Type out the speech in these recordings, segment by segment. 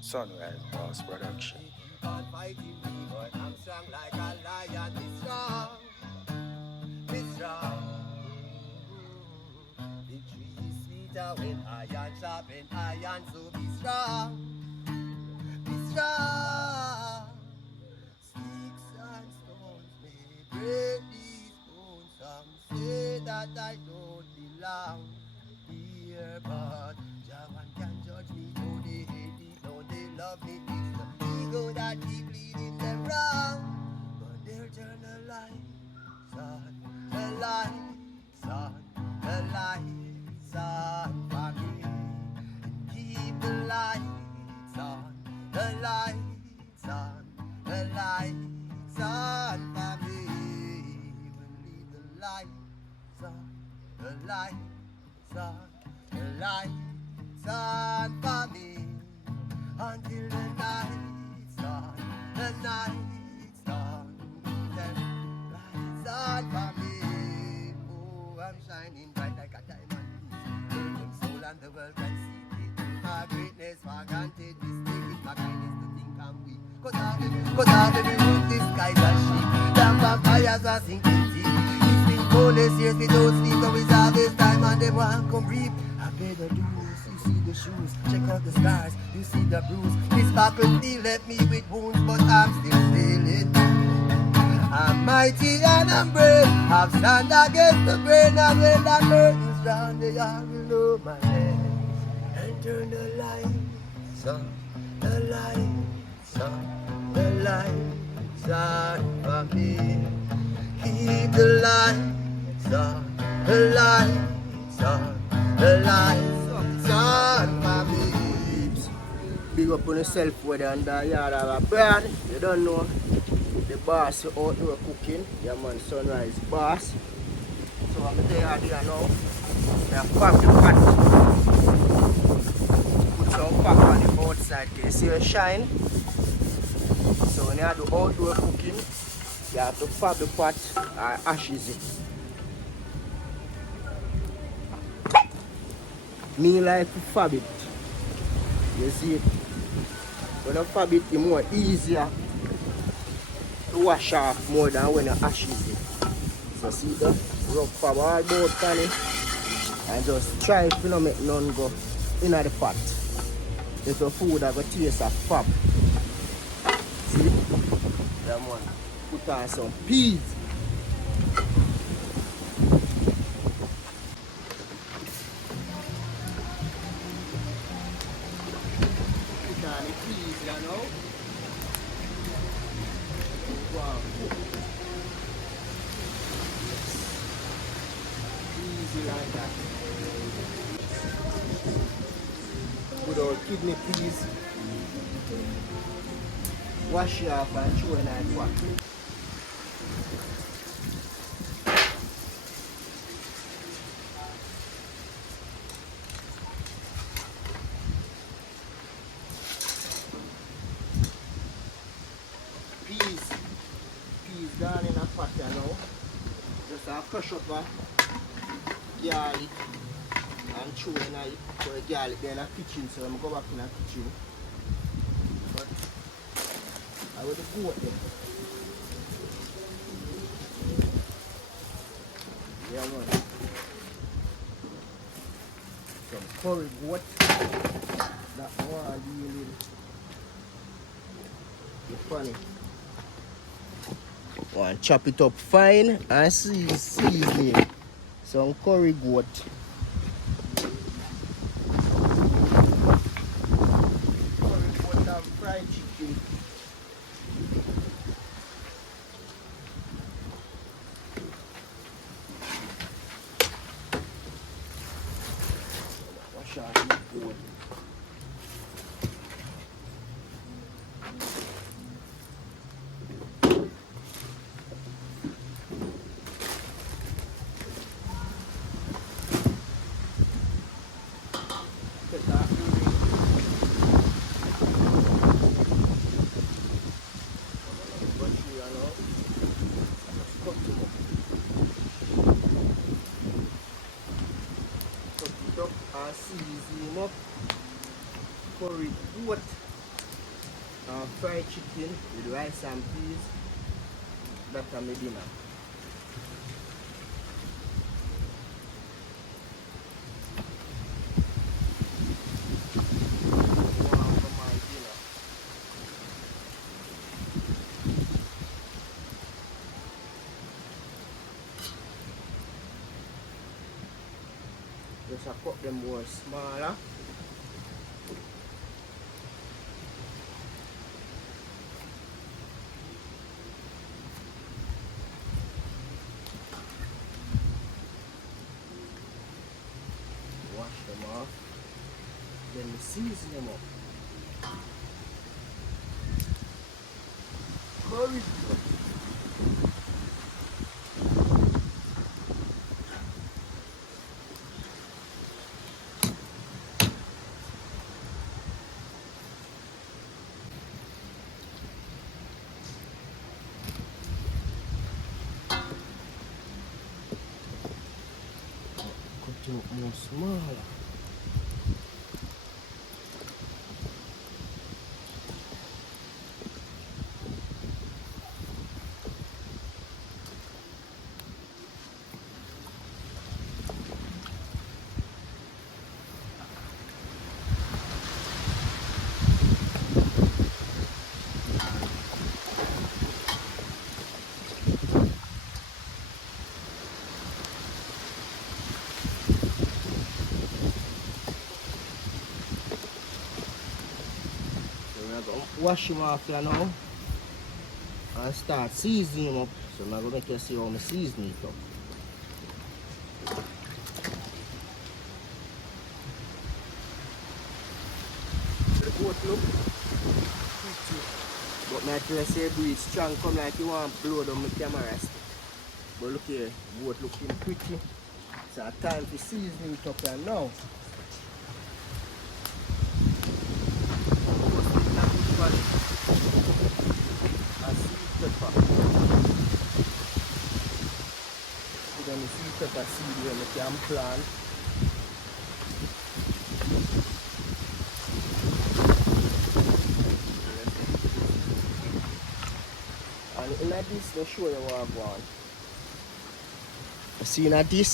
Sunrise Boss Production. Keep on fighting me, but I'm strong like a lion. Be strong. Victory is sweeter when iron sharpen iron, so be strong. Be strong. Sticks and stones may break these bones. Some say that I don't belong here, but no one can judge me. No, they hate me, no, they love me. It's the ego that keep leading them wrong. But they'll turn the lights on, the lights on, the lights on for me. Keep the lights on, the lights on, the lights on for me. We'll leave the lights on, the lights on, the lights on for me. Until the night's on, the night's on, the lights on for me. Oh, I'm shining bright like a diamond piece, burning soul and the world can see it. My greatness for granted, mistake it, my kindness to think I'm weak. Cause all the root, the skies are sheep, damn vampires are sinking deep. It's been countless years we don't sleep, so it's harvest time and them want come reap. I better do this, you see the shoes, check out the scars, you see the bruise. This faculty left me with wounds, but I'm still sailing. I'm mighty and I'm brave, I've stand against the grain, and when that curtain's down, they all will know my name. And turn the lights on, the lights on, the lights on for me. Keep the lights on, the lights on, the lights on for me. Big up on yourself whether under yard or a brand. You don't know. The boss outdoor cooking. Yeah man, Sunrise Boss. So I'm there now. I pop the pot. Put some pack on the outside. Can you see it shine? So when you do outdoor cooking, you have to pop the pot or ashes it. Me like to fab it. You see it? When you fab it, it's more easier to wash off more than when you ashes it. So see that? Rub fab all about on it and just try to not make none go in the pot. It's a food that will taste of fab. See? That one. Put on some peas. Put on the peas, you know. Wow. Easy like that. Good old kidney peas. Wash it off and throw in that pot. Peas gone in a pot now. Just a crush up a garlic and throw in it. So the garlic there in the kitchen, so I'm go back in the kitchen. But I would go with them. Yeah man. Some curry goat. That one really funny. One chop it up fine and season it. Some curry goat. Curry goat and fried chicken. Wash out the goat. fried chicken with rice and peas. That's my dinner. Wow, for my dinner. Just cut them more smaller. Wash them off. Then we season them up. Curry. Cut them up more smaller. Wash him off here now and start seasoning him up. So I'm going to make you see how I season it up. The goat look pretty. But my tell you say breathe strong come like you want to blow down my camera stick. But look here, goat looking pretty. So it's time to season it up here now. Pepper. Then the sweet pepper seed where we can plant. And in this, I'll show you what I want. See in this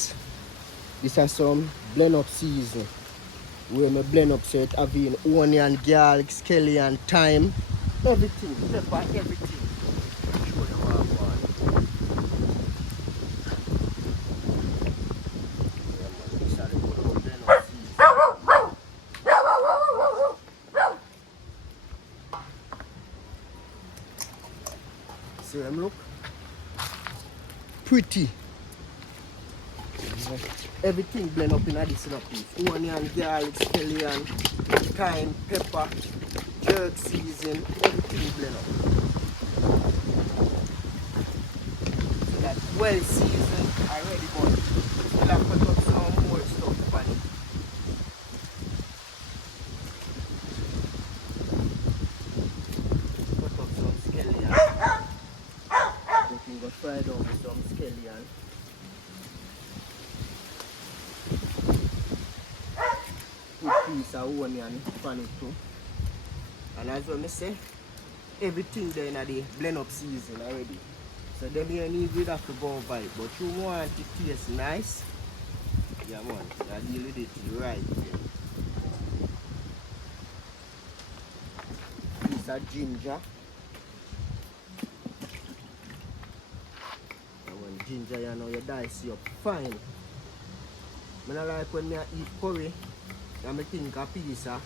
is some blend up season. Where I blend up so it having onion, garlic, scallion, thyme, everything, pepper, everything. See them look? Pretty. Everything blend up in this piece. Onion, garlic, scallion, thyme, pepper, jerk season, everything blend up. So that's well seasoned already, but we'll have to put up some more stuff on it. Put up some scallion. We can go fry down with some scallion. Put piece of onion on it too. And as well I say, everything there in the blend up season already. So then you need to have to go over it. But you want it to taste nice. Yeah man, you deal with it right there. Piece of ginger. And when ginger you know you dice it up fine. I don't like when I eat curry, I think a piece of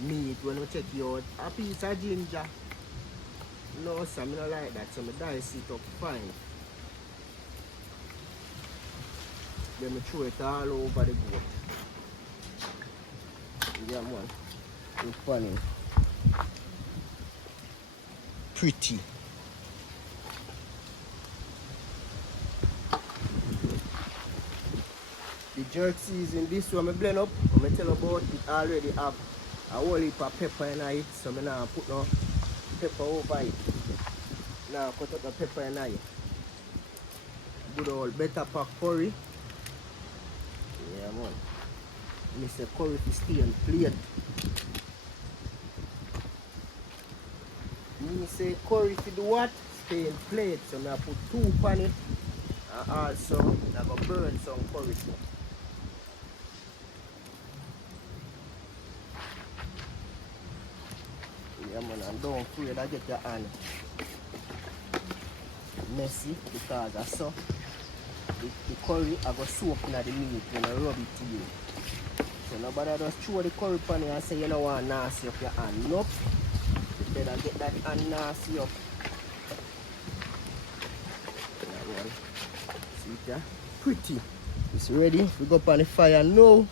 meat when we check it out. A piece of ginger. No sir, I don't like that, so I dice it up fine. Then I throw it all over the goat. Yeah man, it's funny. Pretty. The jerk season, this one I blend up, I tell about it already have a whole heap of pepper in it, so I now put no pepper over it. Now cut up the pepper in it. Good old better pack curry. Yeah man. I say curry to stay on plate. Me say curry to do what? Stay in plate. So I put 2 on it. And also I go burn some curry. Yeah man, and don't afraid I get your hand messy because I saw the curry I go soak in the meat when I rub it to you. So nobody just throw the curry pan and say you don't want nasty up your hand. Nope. You better get that hand nasty up. That one. See it there? Pretty. It's ready. We go up on the fire now.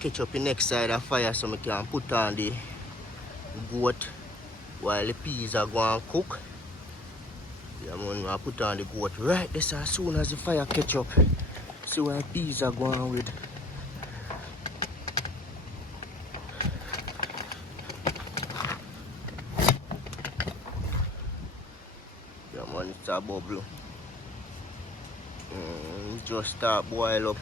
Ketchup the next side of fire so I can put on the goat while the peas are going to cook. Yeah, man, I put on the goat right this as soon as the fire catch up. See where peas are going with. Yeah, man, it's a bubble. Just start boil up.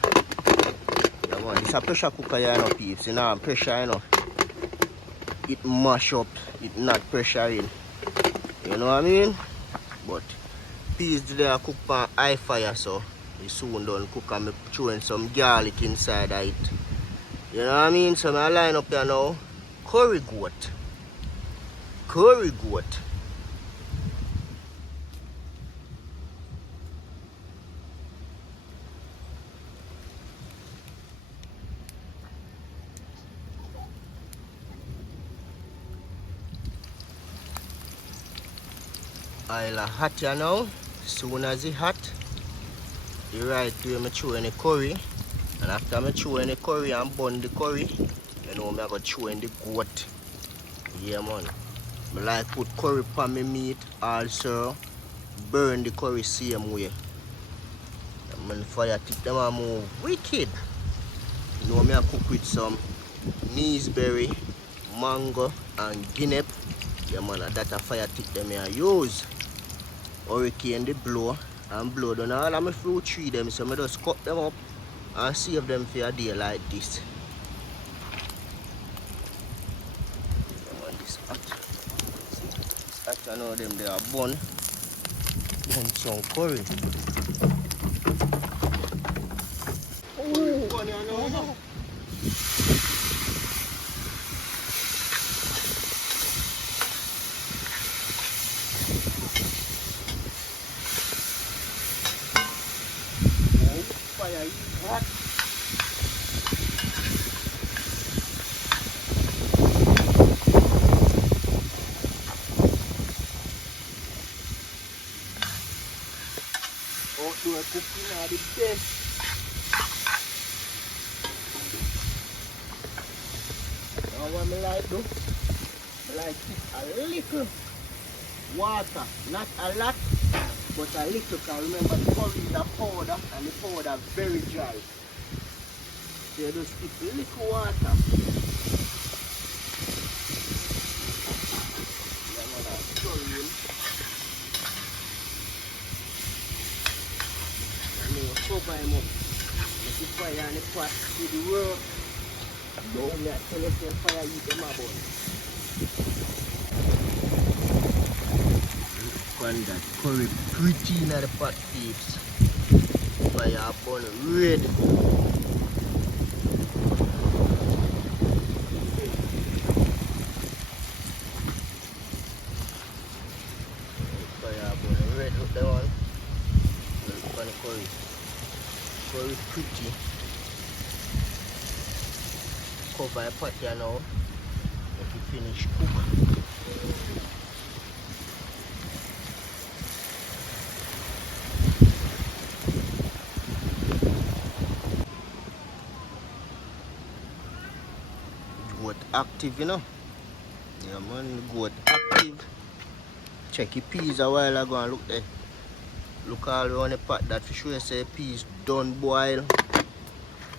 Yeah, man, it's a pressure cooker, you know, peeps. You know, pressure, you know. It mash up, it not pressure in. You know what I mean? But peas today are cooked on high fire, so it's soon done cook and I'm throwing some garlic inside of it. You know what I mean? So I line up here now. Curry goat. Curry goat. Oil hot here now. Soon as it hot, the right way I throw in the curry. And after I throw in the curry and burn the curry, you know I'm going to throw in the goat. Yeah man. I like put curry on my meat, also burn the curry same way. And when fire tip them are more wicked. You know I cook with some measeberry, mango and guinea. Yeah man, that a fire tip them I use. Hurricane the blow and blow down all of my fruit tree them, so I just cut them up and save them for a day like this. Yeah man, this hot. It's hot, I know them they are bun some curry. Oh, you know. Fire is hot. Outdoor cooking are the best. Now what I like do? I like it a little water, not a lot, but a little. Because remember the curry is a powder and the powder very dry. So you just put a little water. You know that curry in. And then you cover him up. Let the fire and the pot do the work. Don't let the fire eat them a bun. Find that curry pretty in the pot peeps. Fire bun red. Fire bun red with the one. Look on the curry. Curry pretty. Cover the pot here now. Let it finish cook. Goat active, you know. Yeah man, goat active. Check your peas a while ago and look there. look all around the pot that for sure say peas done boil.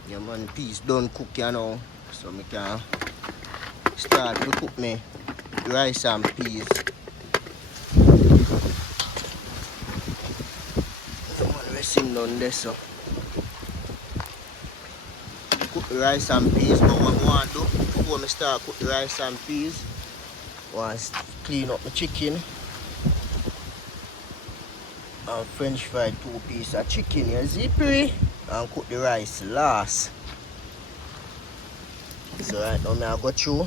Yeah man, peas done cook you know. So I can start to cook me rice and peas. So man, we sim down there so. Cook the rice and peas, but what I want to do before I start cook the rice and peas, I want to clean up my chicken and french fry 2 pieces of chicken, you see pre? And cook the rice last. So right now I go through,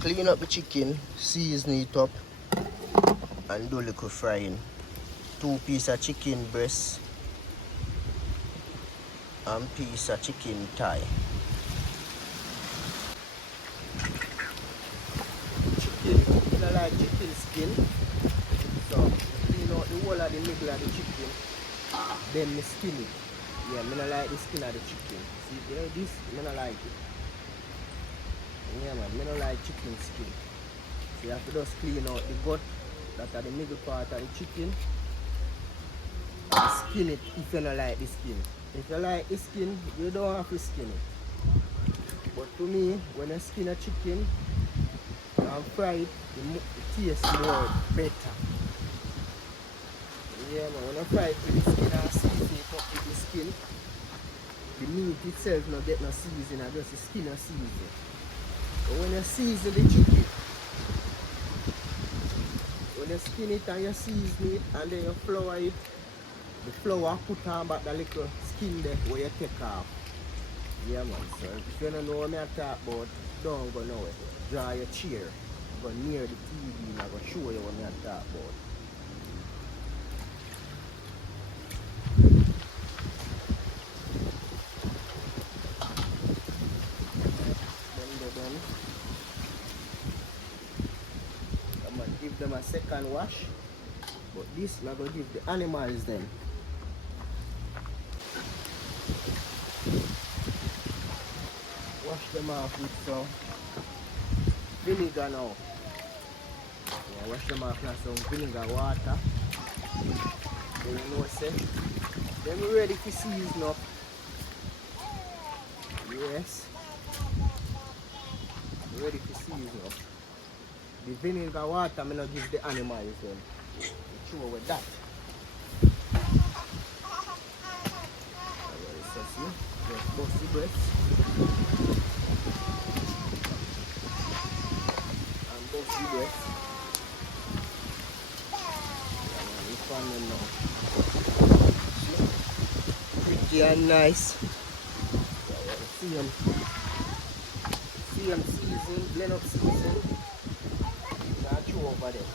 clean up the chicken, season it up and do a little frying. 2 pieces of chicken breast and piece of chicken thigh. Chicken, I like chicken skin. So clean out the whole of the middle of the chicken. Then me skin it. Yeah, I don't like the skin of the chicken. See, you know this, I don't like it. Yeah man, I don't like chicken skin. So you have to just clean out the gut, that are the middle part of the chicken. And skin it if you don't like the skin. If you like the skin, you don't have to skin it. But to me, when I skin a chicken and fry it, it tastes more better. Yeah man, when I fry it with the skin and season it up with the skin, the meat itself not get no seasoning, just the skin and season. But when you season the chicken, when you skin it and you season it and then you flour it, the flour put on back the little skin there where you take off. Yeah man, so if you don't know what I talk about, don't go nowhere. Draw your chair, go near the TV and I go show you what I talk about. Then I'm gonna give them a second wash, but this I'm gonna give the animals then. Wash them off with some vinegar now. Yeah, wash them off with some vinegar water. Then you know say, then we're ready to season up. Yes. We're ready to season up. The vinegar water I'm gonna give the animals then. Throw with that. So see, just bust the breast. And bust the breast. We find them now. Pretty and nice. See them season, blend up season. Now throw over there.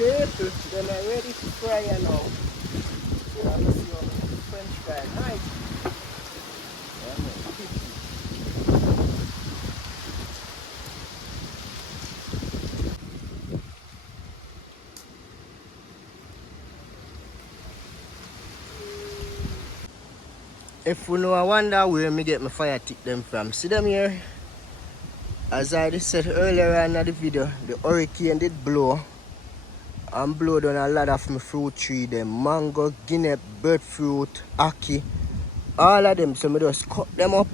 People, then I'm ready to fry now. So I'm going to see how the French fry nice. If you know, I wonder where me get my fire tip them from. See them here? As I said earlier in the video, the hurricane did blow. And blow down a lot of my fruit tree, them mango, guinea, breadfruit, ackee, all of them. So I just cut them up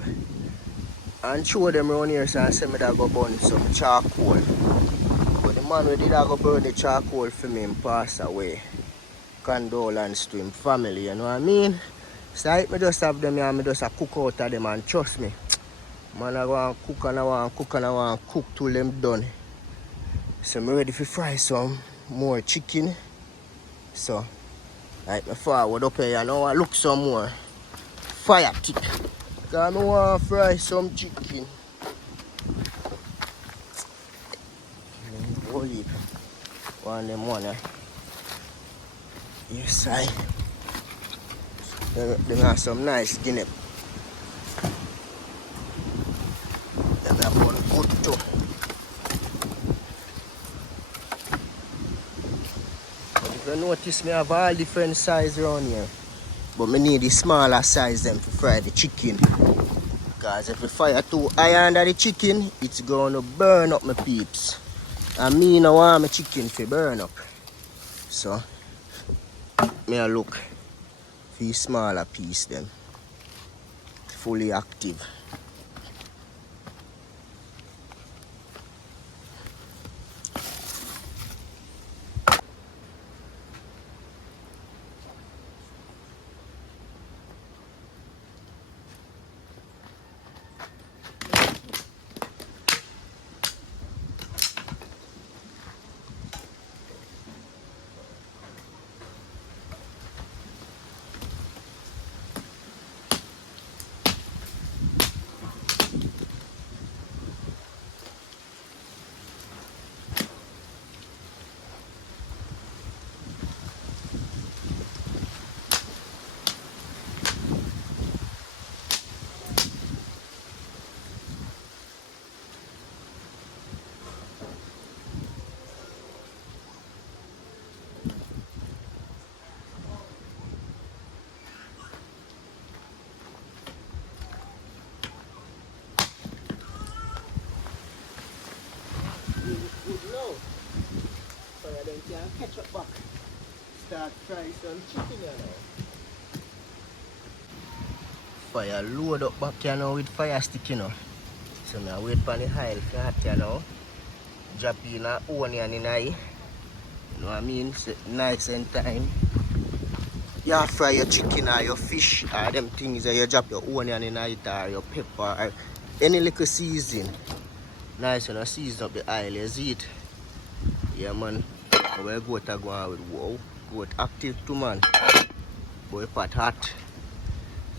and show them around here. So I say I go burn some charcoal. But the man who did go burn the charcoal for me and pass away. Condolence to him family, you know what I mean? So I just have them here and I just cook out of them, and trust me, man, I want to cook and I want to cook and I want to cook till them done. So I'm ready to fry some more chicken. So like me forward up here, you know, I look some more fire tip. Because I want to fry some chicken. Holy one of them one. Yes, I They have some nice guinea. They have one good too. But if you notice, me have all different size around here. But me need the smaller size them to fry the chicken. Because if you fire too high under the chicken, it's gonna burn up my peeps. And me no want my chicken to burn up. So, me a look for the smaller piece them. Fully active. Catch up back. Start frying some chicken now. Fire load up back here now with fire stick, you know. So I wait for the oil to hot here now. Drop in an onion in it. You know what I mean? So nice and time. You fry your chicken or your fish or them things that you drop your onion in it or your pepper or any little season. Nice when you season up the oil, you see it. Yeah man. Where goat are going with wow, goat active too man. Boy pot hot.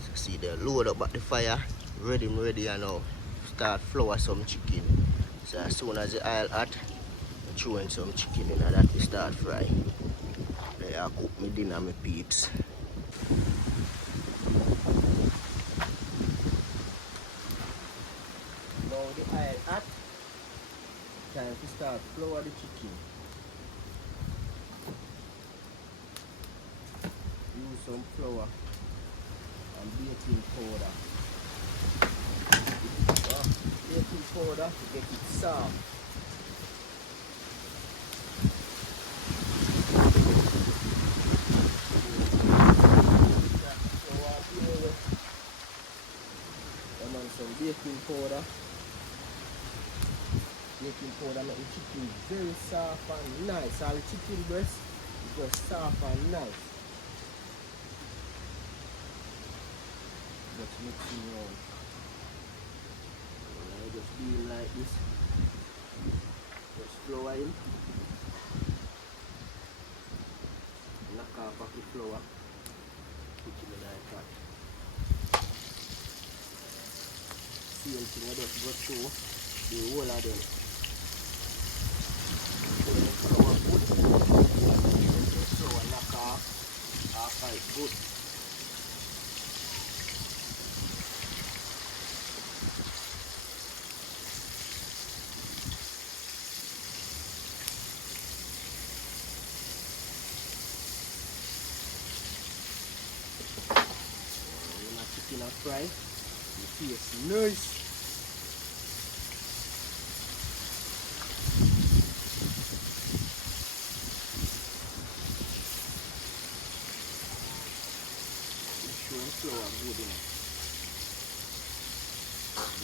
So see they load up at the fire. Ready and now. Start flour some chicken. So as soon as the oil hot, I throw in some chicken in that we start fry. There I cook my dinner, my peeps. Now the oil hot. Time to start flour the chicken. Use some flour and baking powder. Baking powder to get it soft. Some baking powder. Baking powder make the chicken very soft and nice. All the chicken breast is just soft and nice. Just mixing around. I just do it like this. Just flour in. Knock off the flour. Put it in like that. Same thing I just go through the whole of them. So the flour good. The flour knock off after it's good. Chicken and fry, it tastes nice. Make sure the flour good enough.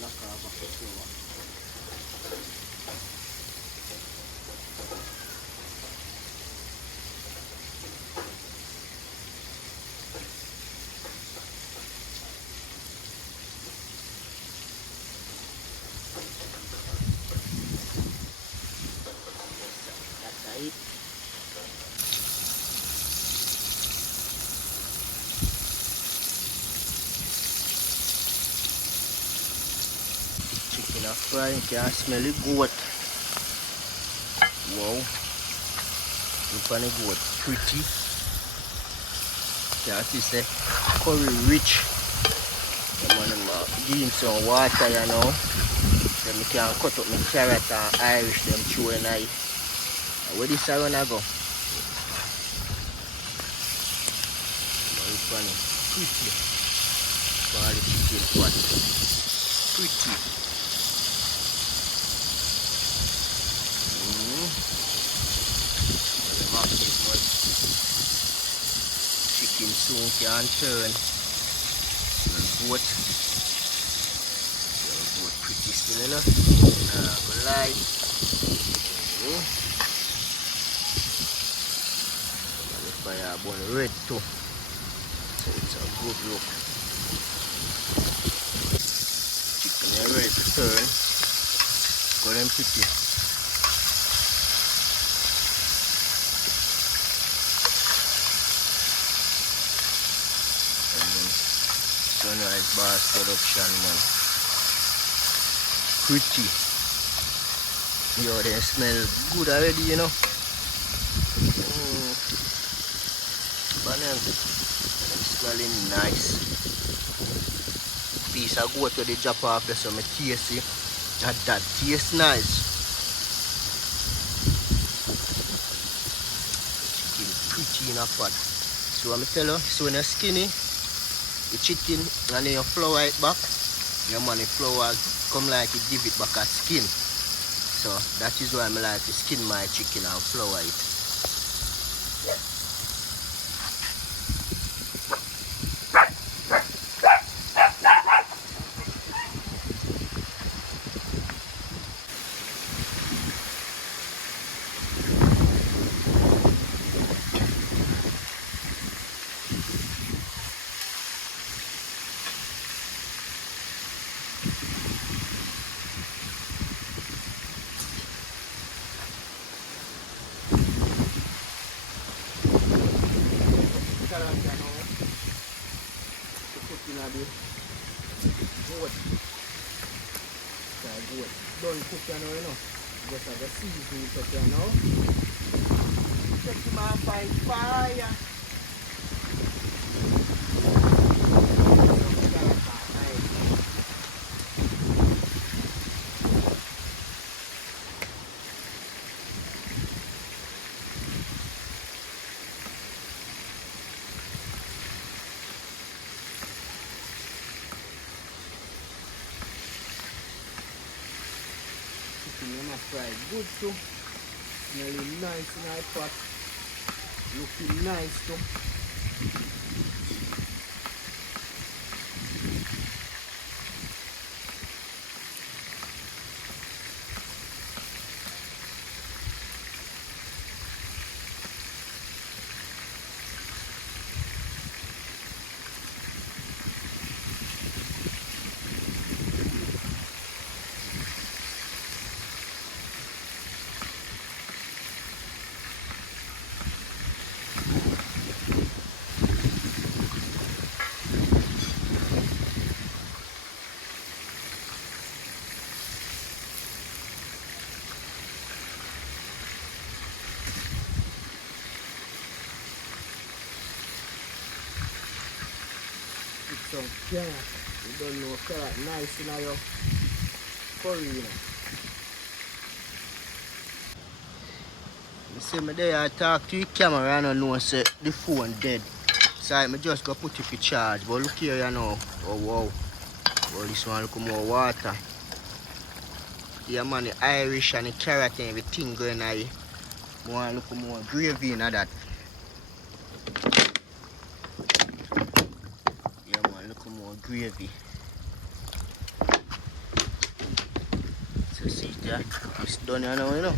Knock off the flour. Right. Chicken are frying, can smell the goat. Wow. Look at the goat, pretty. can see say curry rich. I'm gonna give him some water, you know. Then we can cut up my carrot and Irish them through and I. Where this I wanna go? Very funny. Pretty. Quality chicken pot. Pretty. Chicken soon can turn. Goat pretty still enough. Good lie. The fire burn red too. So it's a good look. Chicken is ready to turn. Got them pretty. Sunrise Bars production, man. Pretty. Yo, they smell good already, you know. Banana. Smelling nice. Piece of goat where they drop off there, so I taste it. That tastes nice. Chicken pretty in a pot. So I'm tell you, so when you're skinny, the chicken and then you flour it back, your money flour come like it give it back a skin. So that is why I like to skin my chicken and flour it. Done cook, you know. Just have the seasoning up, you know. Check him out, fire. Fry good too. Smelling nice in our pot. Looking nice too. Some carrot. You don't know carrot nice in your curry, you know. You see me there, I talk to the camera and I know say the phone dead. So I just go put it for charge. But look here, you know. Oh wow. Well, this one look more water. Yeah man, the Irish and the carrot and everything going on. More look more gravy in that. More gravy. So see that it's done now, you know.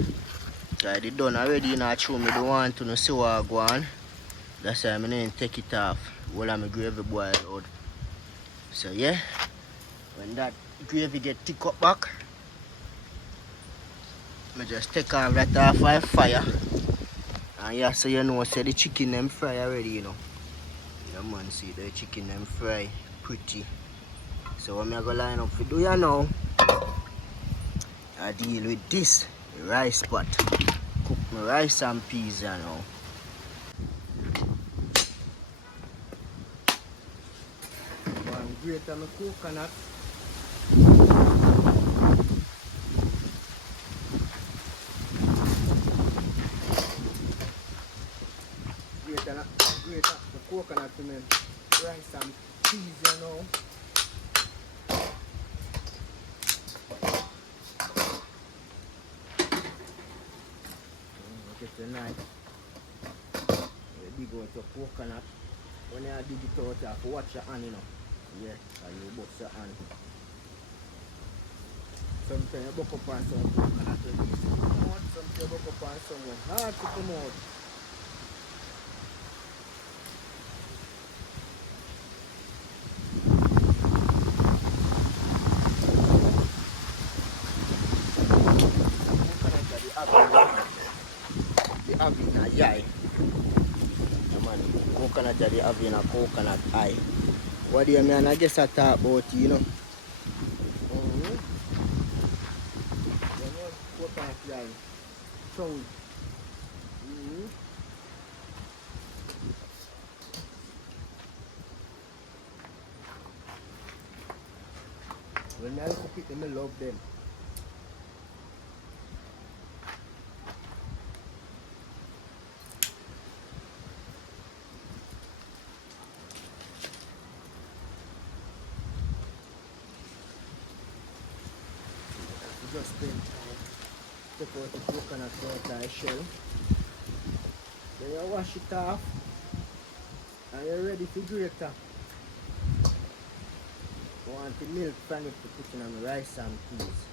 So I did done already, you know. Show me the one to see what I go on. That's why I'm going to take it off while I'm gravy boil out. So yeah, when that gravy get thick up back, I just take off that off my fire. And yeah, so you know, say the chicken them fry already, you know. Yeah man, see the chicken them fry pretty. So I'm gonna line up for do you know, I deal with this rice pot. Cook my rice and peas, you know. grate my coconut. Grate the coconut to me rice and peas, you know. Get the knife. You dig out your coconut. When you dig it out, you have to watch your hand, you know. Yeah, and you bust your hand. Sometimes you buck up on some coconut will easy to come out. Sometimes you buck up on some will hard to come out. The having a yai. Coconut are the having a coconut eye. What do you mean? I guess I talk about, you know. Coconut yai. Strong. When I used to pick them, I love them. Just take out the coconut out the shell. Then you wash it off and you're ready to grate it. I want the milk from it to put in on the rice and peas.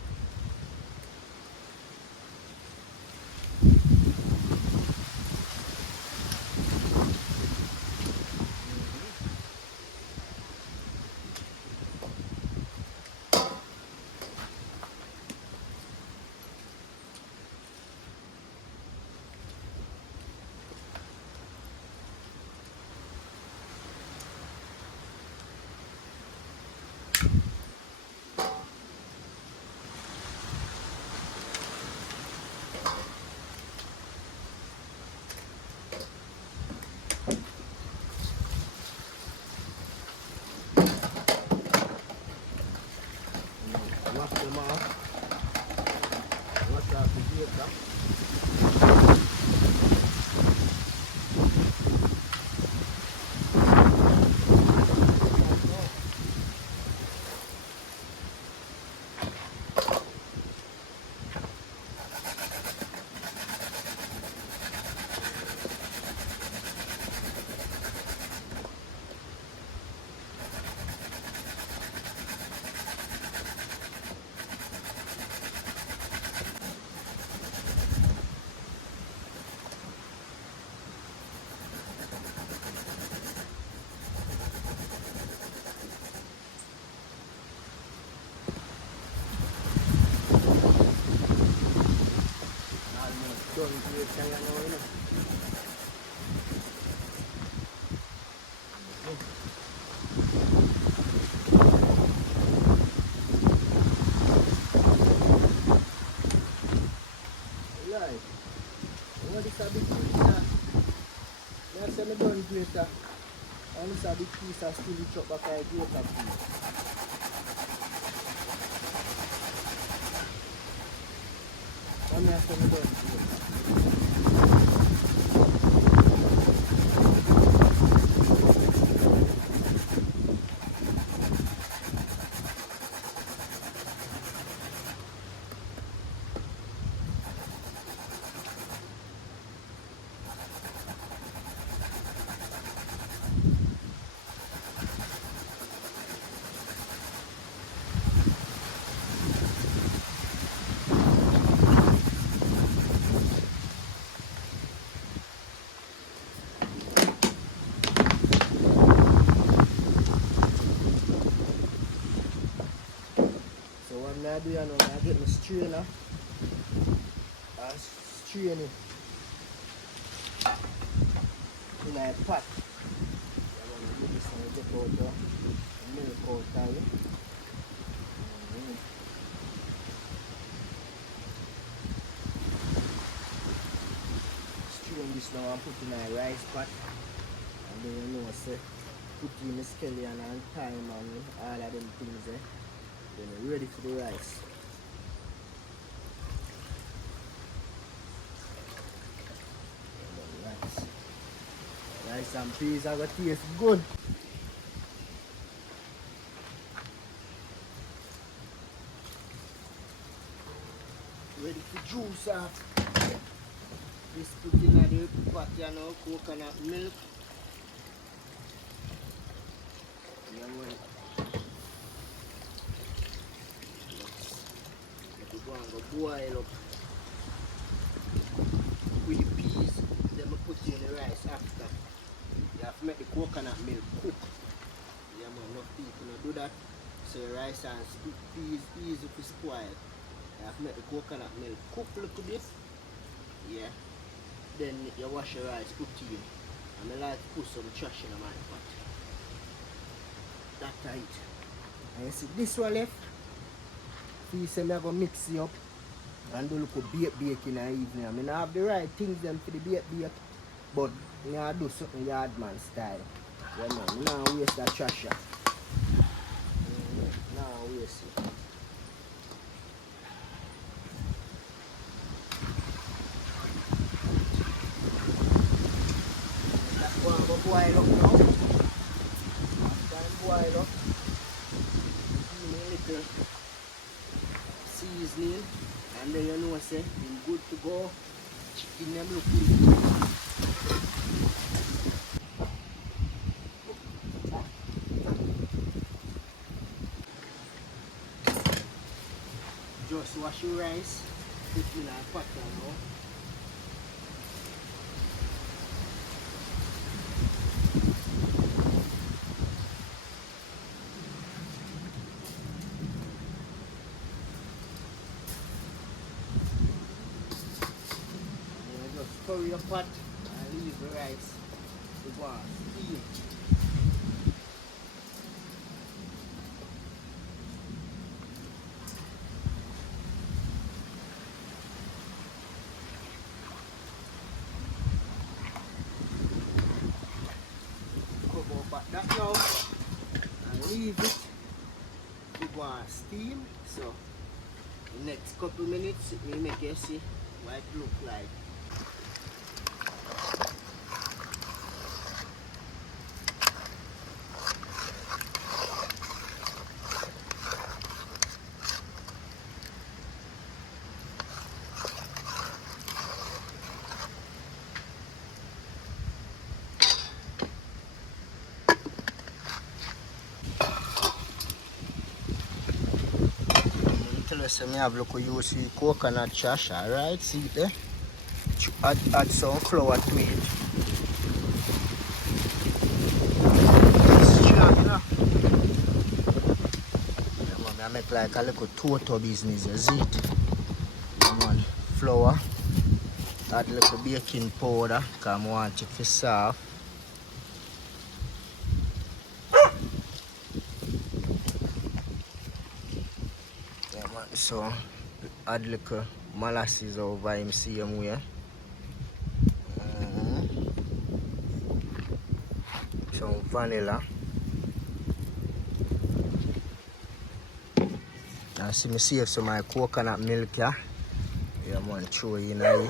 Wash them off. Wash off the grater. Done grater, you know. Right. What is a big piece of? I say I done grater. And this a big piece of still chop back a grater piece. And I say I done grater. I do, you know, I get my strainer. I strain it in a pot. I'm going to do this and get out the milk out of it. Strain this now and put in a rice pot. And then you know, say, put in the scallion and thyme and all of them things there. Then we're ready for the rice. Rice and peas are going to taste good. Ready to juice up. This put in the pot, you know, coconut milk. Yeah, let it go and go boil up with the peas. Then I put in the rice after. You have to make the coconut milk cook. Yeah, man, enough people don't do that. So the rice and peas easy to spoil. You have to make the coconut milk cook a little bit. Yeah. Then you wash your rice, put in. And I like to put some trash in my pot. That's right. And you see this one left. You say I'm going to mix it up and do a little bake in the evening. I mean, I have the right things them for the bake, but I do something yardman style. Yeah, man. I don't waste that trash. No waste it. That one will boil up now. After it boil up, give me a little seasoning, and then you know say it's good to go. Chicken them look good. Just wash your rice, put in a pot now. Cover your pot and leave the rice to go and steam. Cover back that now and leave it to go and steam. So the next couple minutes it will make you see what it look like. So I have look use the coconut trash, alright, see it there? Add some flour to it. Strong, you know? I make like a little total business, you see it? Flour, add a little baking powder, because I want it for soft. So add little molasses over him same way. Some vanilla. And see me save some of my coconut milk here. Yeah man, throw it in here.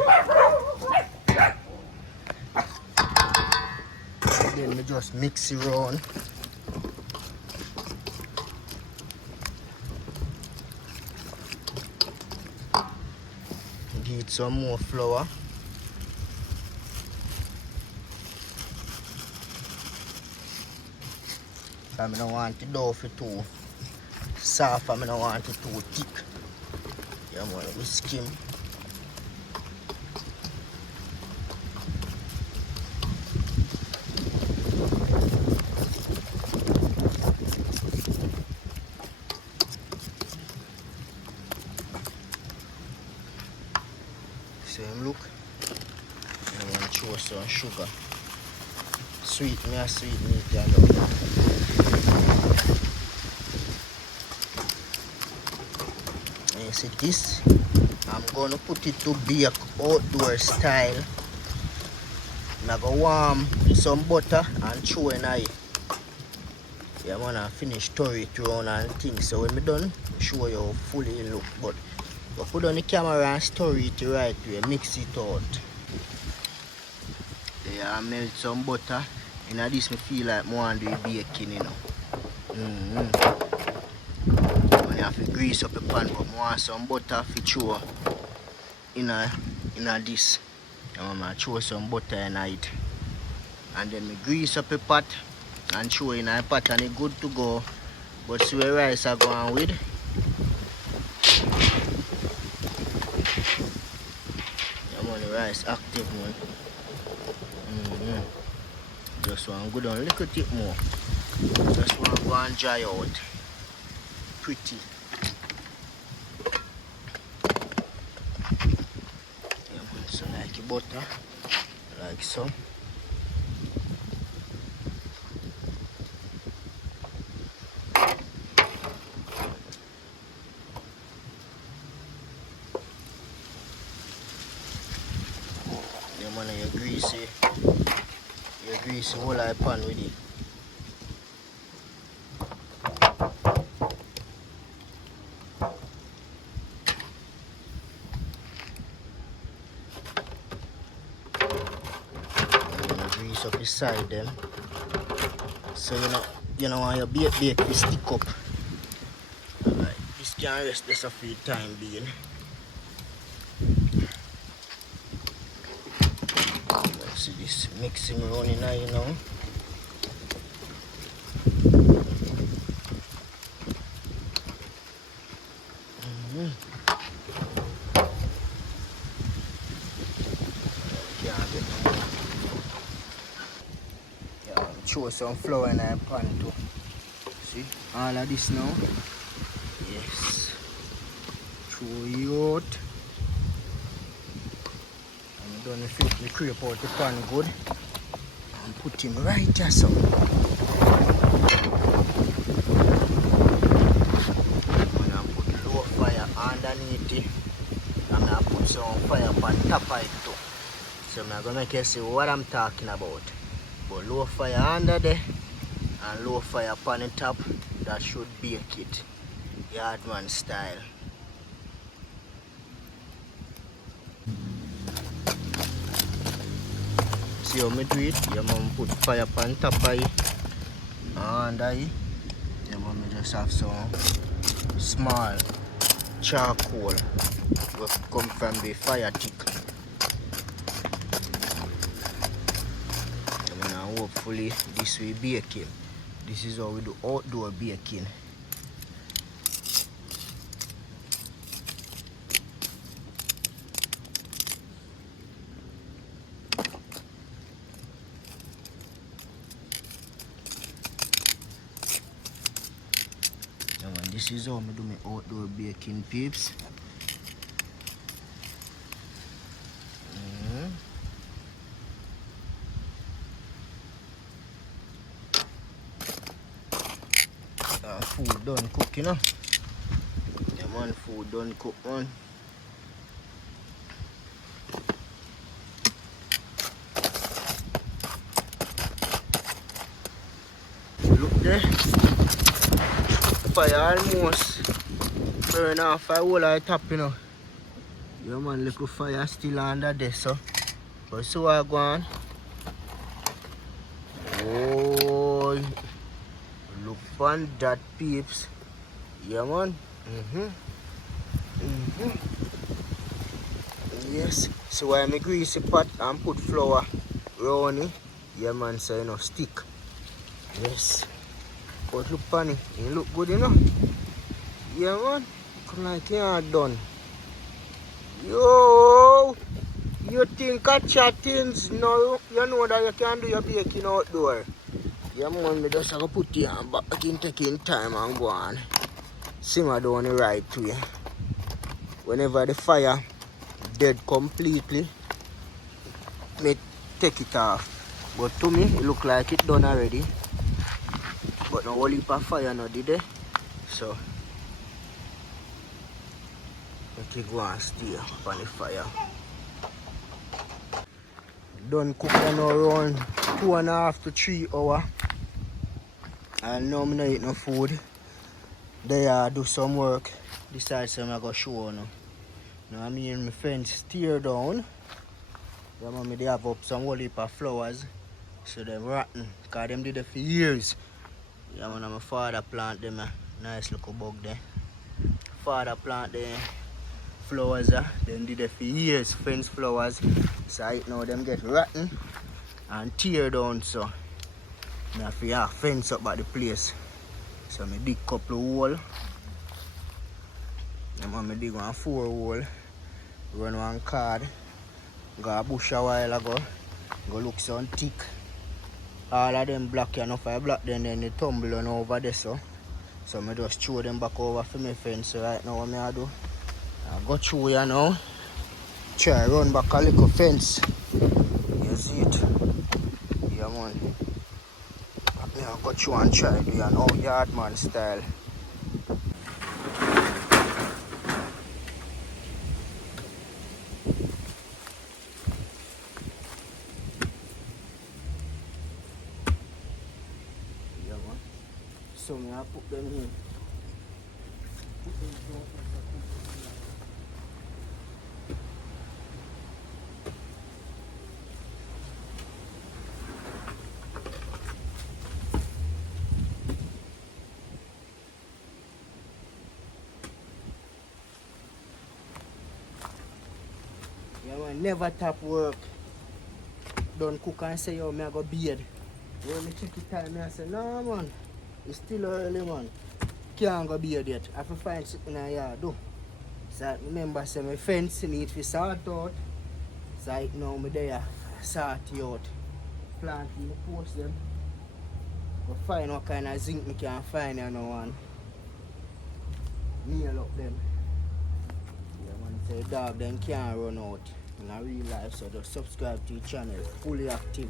Then me just mix it around. Give some more flour. I don't want the dough for too soft, I don't want it too thick. Yeah man, we skim. Same look. I want to throw some sugar. Sweet, me a sweet meat, you know. And you see this? I'm going to put it to bake outdoor style. I'm going to warm some butter and throw in it. Yeah, man, I finish stir it around and things. So when me done, show you how fully it look. But put on the camera and stir it the right way, mix it out. Yeah, I melt some butter. And this me feel like more and do baking, you know. When you have to grease up the pan, but more some butter for throw in this. I'm gonna throw some butter in it. And then me grease up the pot and throw in a pot and it's good to go. But see where rice are going with. I'm on the rice active one. Just want to go down a little bit more. Just want to go and dry out. Pretty. Yeah, man. So like your butter, like so. Yeah, man, you greasy whole eye pan with it. Grease up the side them. So you know when you bake it stick up. Alright, this can rest this for the time being. Let's see this mixing running now, you know. Throw some flour in a pan too. See all of this now. Yes. Throw it out. I'm done with it. We creep out the pan good. And put him right just so. I'm gonna put low fire underneath it. I'm gonna put some fire on top of it too. So I'm gonna make you see what I'm talking about. But low fire under there and low fire upon the top, that should bake it yardman style. See how me do it? Your mom put fire upon top of it and under it. Your mom just have some small charcoal will come from the fire tick. And hopefully this will baking. This is how we do outdoor baking. And this is how I do my outdoor baking, peeps. Food done cook, you know. Yeah, man, food done cook, man. Look there. Fire almost burn off a whole of the top, you know. Yeah, man, little fire still under there, so. But see what I go on. Oh, look on that, peeps. Yeah, man. Yes. So I make greasy pot and put flour round it. Yeah, man, so you know stick. Yes. But look on it. It look good, you know. Yeah, man. Come like you are done. Yo, you think of chattings? No, you know that you can do your baking outdoor. Yeah, man, me just have to put it on back in taking time and go on. Simmer down the right way. Whenever the fire dead completely, me take it off. But to me, it look like it done already. But no whole heap of fire no did it. So make it go and stay on the fire. Done cook now around 2.5 to 3 hours. And now I don't eat no food. They do some work. Decide so I go show now. Now I mean my fence tear down. Yeah, mommy, they have up some whole heap of flowers. So they're rotten. Because them did it for years. Yeah, man, my father plant them. Nice little bug there. Father plant the flowers. Them did it for years. Fence flowers. So right now them get rotten and tear down. So I have to fence up at the place. So I dig a couple of holes. I dig 4 hole. Run one card. Go a bush a while ago. Go look some thick. All of them black enough. I black then they tumble on over there. So I just throw them back over for my fence. So right now what I do, I go through here now. Try run back a little fence. You see it? Yeah, man. I go through and try do an old yard man style. Yeah, man. So I put them in. Yeah, man. Never tap work. Don't cook and say, yo, I go beard. When I check the time, I say, no, man. It's still early, man. Can't go beard yet. I have to find something in the yard, do. So I remember, say, my fence need to sort out. So right now, I'm there, sort it out. Plant in the post them. Go find what kind of zinc I can find here now and nail up them. Yeah, man, say dog then can't run out in a real life, so just subscribe to the channel, fully active.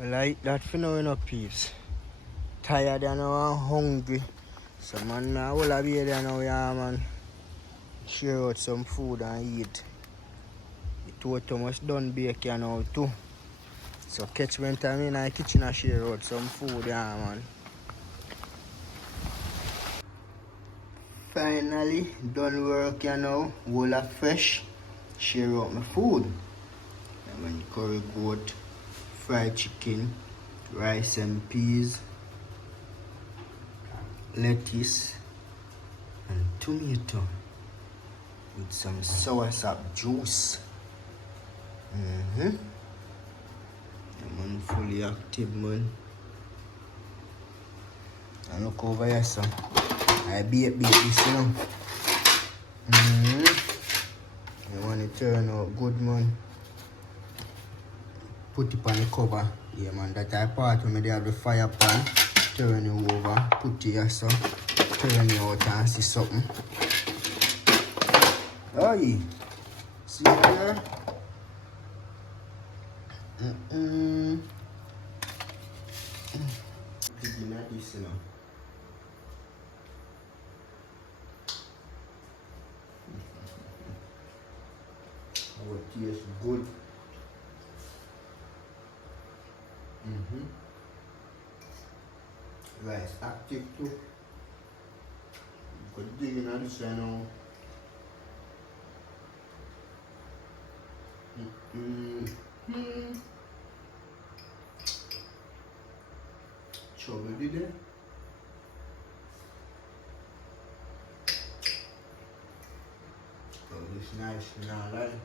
Like that for now, you know, peeps. Tired and now I'm hungry. So man, I will be there now, yeah, man. Share out some food and eat. The toast must done bake now too. So catch when time in the kitchen and share out some food, yeah man. Finally done work you now. Whole of fresh. Share out my food. I mean curry goat, fried chicken, rice and peas, lettuce and tomato with some soursop juice. Man fully active man. And look over here son. I bake this you know. You want it turn out good man. Put it on the cover. Yeah man, that I part when they have the fire pan. Turn it over, put it here so. Turn it out and see something. Oi! See there? Picking at this you know. Oh, it tastes good. Rice active too. You could dig in this right now. Trouble did it? Oh, this nice now, right?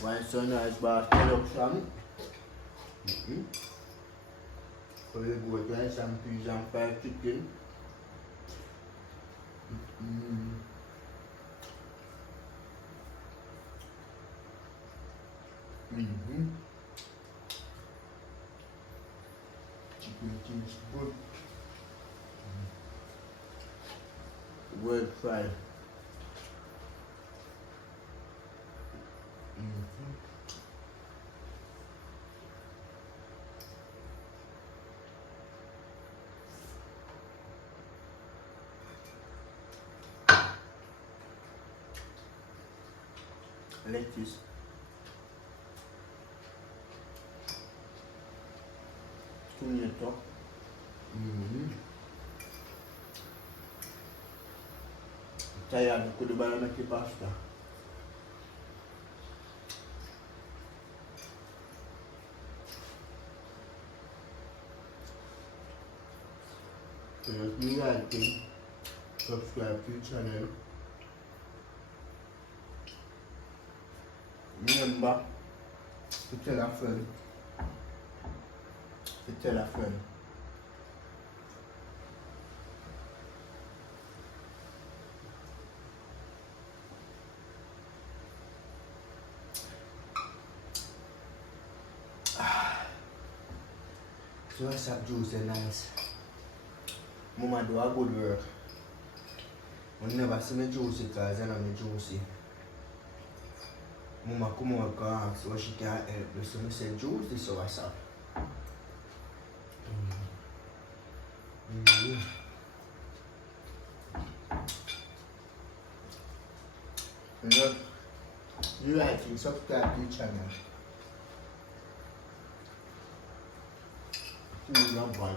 Why so nice bar production? So you go with rice and peas and fried chicken. Chicken tastes good. Well fried. Lettuce. Tomato. Tired, could buy make pasta. So if you like it, subscribe to the channel. Remember to tell a friend. To tell a friend. So what's up juice and nice. Mama do a good work. I never see me juicy because I know me juicy. Mama come out and ask what she can help me. So I said juicy, so what's up? You like it, subscribe to the channel. Not bad.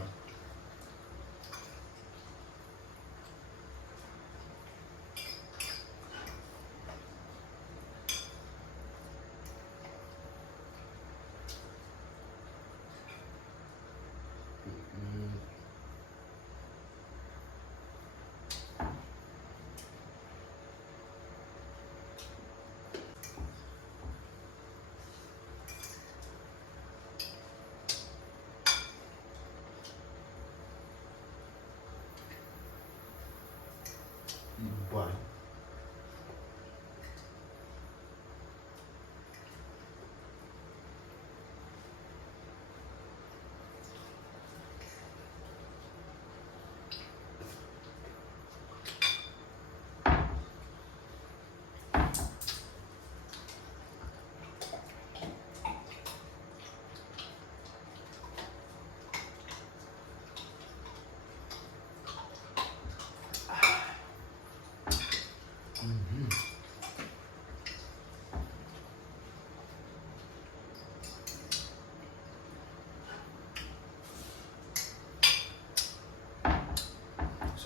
Bye.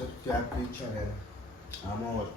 Subscribe to the channel. I'm out.